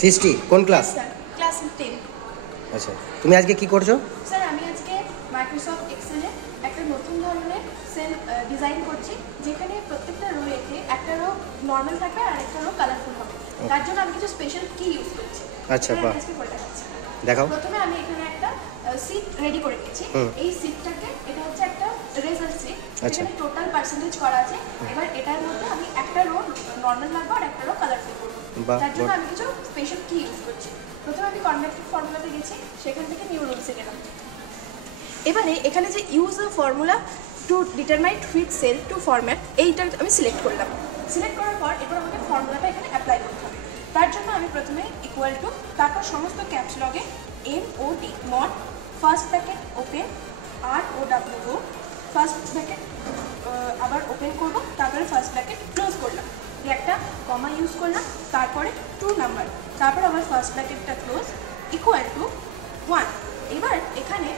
সৃষ্টি কোন class? Class 10। আচ্ছা, তুমি আজকে কি করছো? স্যার আমি আজকে মাইক্রোসফট এক্সেলে একটা নতুন ধরনের সেল ডিজাইন করছি, যেখানে প্রত্যেকটা রোয়েতে একটা রো নর্মাল থাকবে আর একটা রো কালারফুল হবে। তার জন্য আমি কিছু স্পেশাল কি ইউজ করছি। আচ্ছা, বাহ, আজকে করে দেখাচ্ছি। দেখাও। প্রথমে আমি এখানে একটা সিট রেডি করে নিয়েছি। এই সিটটাকে, এটা হচ্ছে একটা রেজার সিট, এখানে টোটাল পার্সেন্টেজ করা আছে। এবার এটার মধ্যে আমি একটা রো নর্মাল রাখবো আর একটা রো কালারফুল করবো। তার জন্য আমি কিছু স্পেশাল কি ইউজ করছি। প্রথমে আমি কনভেক্টিভ ফর্মুলাতে গেছি, সেখান থেকে নিউ রুলসে গেলাম। এবারে এখানে যে use a formula to determine fit cell to format, এইটা আমি সিলেক্ট করলাম। সিলেক্ট করার পর এবার আমাকে ফর্মুলাটা এখানে অ্যাপ্লাই করতে হবে। তার জন্য আমি প্রথমে ইকুয়াল টু, তারপর সমস্ত ক্যাপস লগে MOD mod, first bracket open, ROW first bracket আবার ওপেন করব, তারপরে ফার্স্ট ব্র্যাকেট ক্লোজ করলাম, একটা কমা ইউজ করলাম, তারপরে 2 নাম্বার, তারপর আবার ফার্স্ট ব্র্যাকেটটা ক্লোজ, ইকুয়াল টু 1। এবার এখানে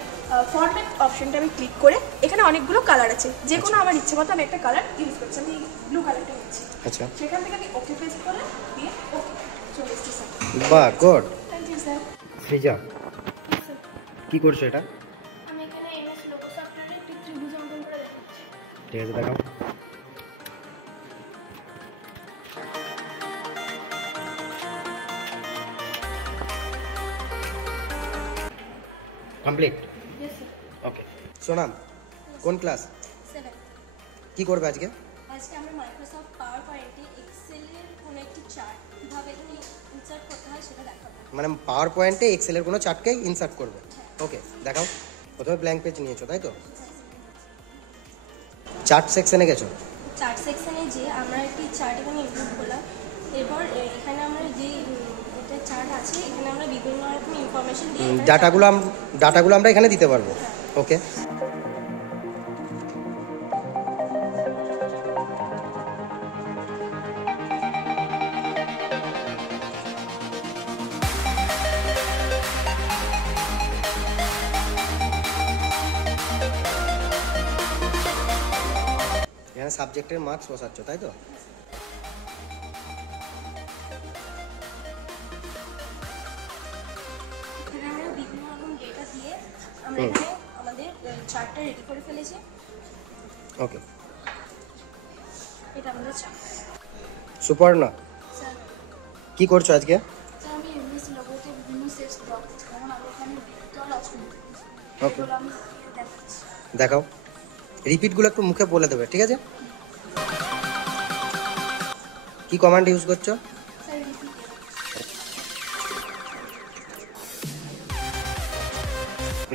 ফরম্যাট অপশনটা আমি ক্লিক করে, এখানে অনেকগুলো কালার আছে, যে কোনো আমার ইচ্ছে মতো আমি একটা কালার ইউজ করছি। আমি ব্লু কালারটা নিচ্ছি। আচ্ছা, সেখান থেকে আমি ওকে পেস্ট করলাম, দিয়ে ওকে চলে এসেছি স্যার। বাহ, good. Thank you sir. Srija, কি করছো এটা? আমি এখানে MS লোগো সফটওয়্যারে একটি ত্রিভুজ অঙ্কন করে দেখাচ্ছি। ঠিক আছে, দেখাও। Complete? Yes sir. Okay. Sonam, কোন ক্লাস? 7। কি করবে আজকে? আজকে আমরা মাইক্রোসফট পাওয়ার পয়েন্টে এক্সেলের কোনো একটি চার্ট কীভাবে এখানে ইনসার্ট করতে হয় সেটা দেখাবো। মানে পাওয়ার পয়েন্টে এক্সেলের কোনো চার্টকে ইনসার্ট করবে? ওকে, দেখাও। প্রথমে ব্ল্যাঙ্ক পেজ নিয়েছো, তাই তো? চার্ট সেকশনে গেছো? চার্ট সেকশনে যে আমরা একটি চার্ট এখানে ইনক্লুড করলাম। এরপর এখানে আমরা যে এটা চার্ট আছে, এখানে আমরা বিভিন্ন রকম ইনফরমেশন দিয়ে ডাটাগুলো আমরা এখানে দিতে পারবো। ওকে। এখানে সাবজেক্টের মার্কস বসাচ্ছ, তাই তো? এখানে আমরা বিভিন্ন রকম ডেটা দিয়ে আমরা এখানে আমাদের চার্টটা রেডি করে ফেলেছি। ওকে, এটা আমাদের চার্ট। সুপর্ণা, স্যার কি করছো আজকে? স্যার আমি MS লোগোতে বিভিন্ন সেটস ড্র করছি, কারণ আমি এখানে ভিক্টর অপশন দিয়েছি। ওকে, এগুলো আমি দেখাচ্ছি। দেখাও। রিপিটগুলো একটু মুখে বলে দেবে, ঠিক আছে? কি কমান্ড ইউজ করছো? Sir repeat.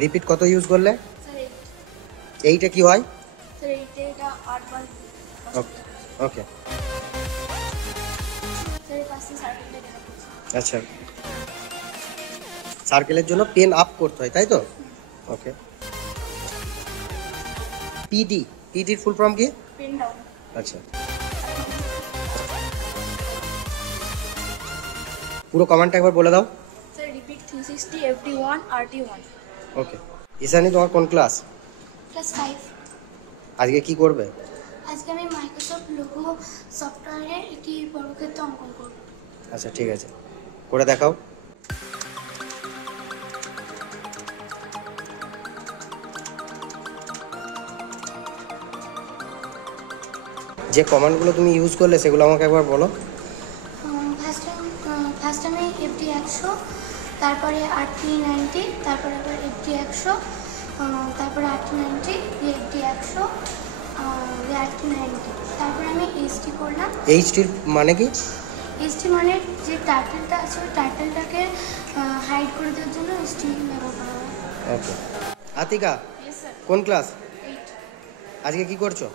রিপিট কত ইউজ করলে? স্যার 8। এইটা কি হয়? স্যার এটা 8 বার। ওকে, ওকে, স্যার পাশে সার্কেলটা দেখাচ্ছি। আচ্ছা। সার্কেলের জন্য পেন আপ করতে হয়, তাই তো? ওকে। পিডির ফুল ফর্ম কি? Pen down. আচ্ছা, পুরো কমান্ডটা একবার বলে দাও। Sir repeat 360 FD1 RT1। ওকে। ঈশানি, তোমার কোন ক্লাস? ক্লাস 5। আজকে কি করবে? আজকে আমি মাইক্রোসফট লোগো সফটওয়্যারে একটি বর্গক্ষেত্র অঙ্কন করব। আচ্ছা, ঠিক আছে, করে দেখাও। যে কমান্ডগুলো তুমি ইউজ করলে সেগুলো আমাকে একবার বলো। ফার্স্ট আমি FD 100, তারপরে RT 90, তারপরে আবার FD 100, তারপরে RT 90, FD 100, RT 90, তারপরে আমি HT করলাম। এইচটির মানে কি? HT মানে যে টাইটেলটা আছে, ওই টাইটেলটাকে হাইড করে দেওয়ার জন্য HT ব্যবহার করা হয়। ওকে। Atika, yes sir. কোন ক্লাস? 8। আজকে কি করছো?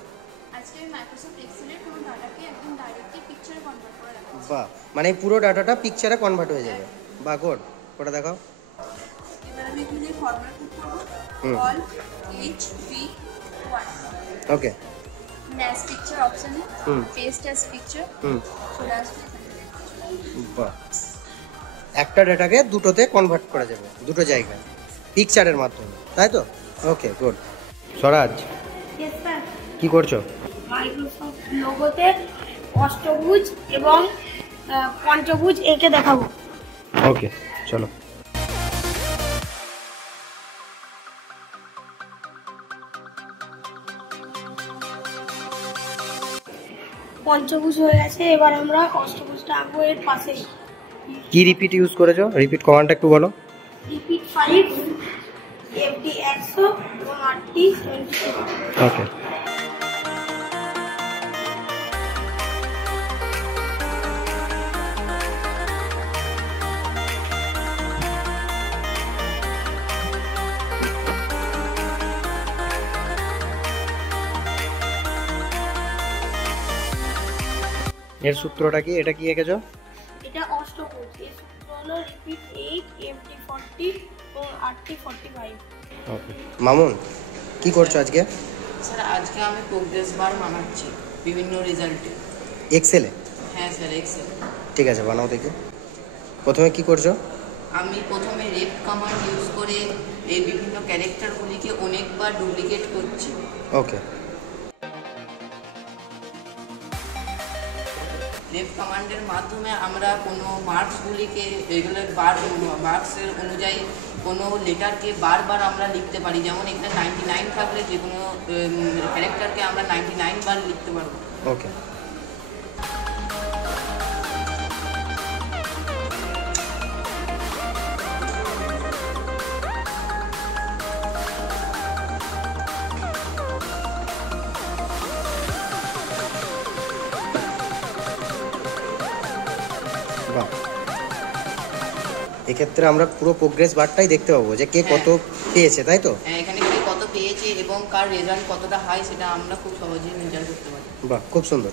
আজকে আমি মাইক্রোসফট এক্সেলের কোনো ডাটাকে একদম ডাইরেক্টলি পিকচারে কনভার্ট করে দেখাচ্ছি। বাহ, মানে এই পুরো ডাটাটা পিকচারে কনভার্ট হয়ে যাবে। বাহ, গুড, করে দেখাও। এবার আমি এখানে ফরম্যাট করব, অল HV1। ওকে। অ্যাজ পিকচার অপশনে পেস্ট অ্যাজ পিকচার চলে আসবে। বাহ, একটা ডাটাকে দুটোতে কনভার্ট করা যাবে, দুটো জায়গায় পিকচারের মাধ্যমে, তাই তো? ওকে, গুড। স্বরাজ, ইয়েস স্যার। কি করছো? মাইক্রোসফট লোগোতে অষ্টভুজ এবং পঞ্চভুজ এঁকে দেখাবো। ওকে চলো। পঞ্চভুজ হয়ে গেছে, এবার আমরা অষ্টভুজটা আঁকবো এর পাশেই। কি রিপিট ইউজ করেছো? রিপিট কমান্ডটা একটু বলো। রিপিট 5, এফডি 100 এবং আরটি 72। ওকে। এর সূত্রটা কি? এটা কি এঁকেছো? এটা অষ্টভুজ, এর সূত্র হলো রিপিট 8, এফডি 40 এবং আরটি 45। ওকে। মামুন কি করছো আজকে? স্যার আজকে আমি প্রোগ্রেস বার বানাচ্ছি বিভিন্ন রেজাল্টে। এক্সেলে? হ্যাঁ স্যার এক্সেল। ঠিক আছে, বানাও দেখি। প্রথমে কি করছো? আমি প্রথমে রেপ কমান্ড ইউজ করে এই বিভিন্ন ক্যারেক্টারগুলিকে অনেকবার ডুপ্লিকেট করছি। ওকে। রেপ কমান্ডের মাধ্যমে আমরা কোনো মার্কসগুলিকে রেগুলার মার্কসের অনুযায়ী কোনো লেটারকে বারবার আমরা লিখতে পারি। যেমন এখানে 99 থাকলে যে কোনো ক্যারেক্টারকে আমরা 99 বার লিখতে পারবো। ওকে। বাহ, এক্ষেত্রে আমরা পুরো প্রোগ্রেস বারটাই দেখতে পাবো যে কে কত পেয়েছে, তাই তো? হ্যাঁ, এখানে কে কত পেয়েছে এবং কার রেজাল্ট কতটা হাই সেটা আমরা খুব সহজেই মেজার করতে পারি। বাহ, খুব সুন্দর।